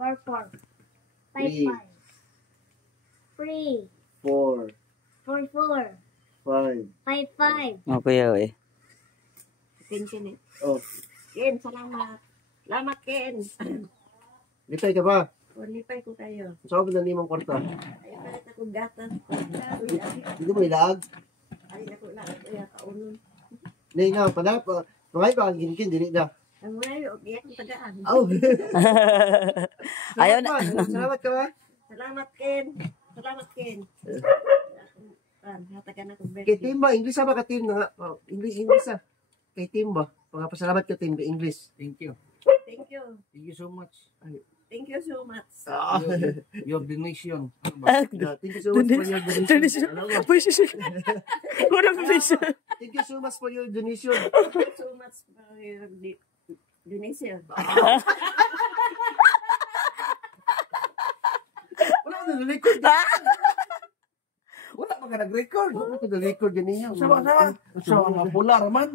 4. 5. 3, 3. 4, 4. 5. 5. Mga kuya eh. Ken eh. Oh, Ken, salamat. Salamat, Ken. lipay ka ba? Lipay ko kayo. Saan ba na limang kwarta? Ay, palit akong gatas. Hindi mo ilaag? Ay, ako na. Kaya kaunon. Hindi nga, pala, mga iba ang ginkin, dili na. Ang mga yun, iyak ang tagaan. Oh. Ayaw na. Salamat ka ba? Salamat, Ken. Salamat, Ken. Hatagan akong Kay birthday. Timba, English ba ka Tim? Oh, English ah. Kay Timba. Pasalamat ka Tim, English. Thank you. Thank you. Thank you so much. Thank you so much. Your donation. Yeah, thank you so much for your donation. Ano ba? Thank you so much for your donation. Thank you so much for your donation. Wala ka na-record. Wala pa ka nag-record. Wala ka na-record din ninyo. Sama. Sa mga pula raman.